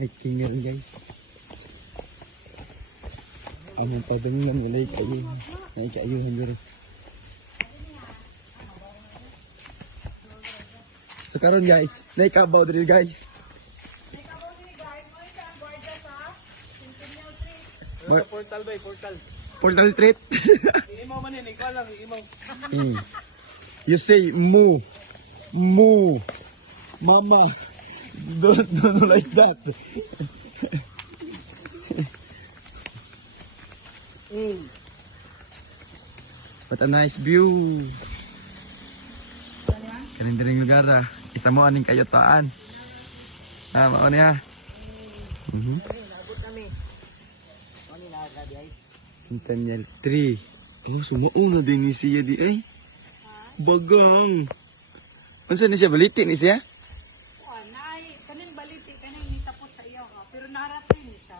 Hiking nga rin guys. Amang pabangan nga naikayuhan nyo rin. So karon guys, naikabaw din guys. Portal ba, portal. Portal treat. Iimaw man yun, ikaw lang, iimaw. You say moo. Moo. Mama. Don't like that. What a nice view. Kaning lugar ah. Isa mo aning kayotaan. Mao niya. Centennial tree. Oh, sumauna din ni siya di ay. Bagang. Unsa ni siya baliti ni siya? Nay, kanin baliti kanin ni tapos sa iyo ha, pero narating ni siya.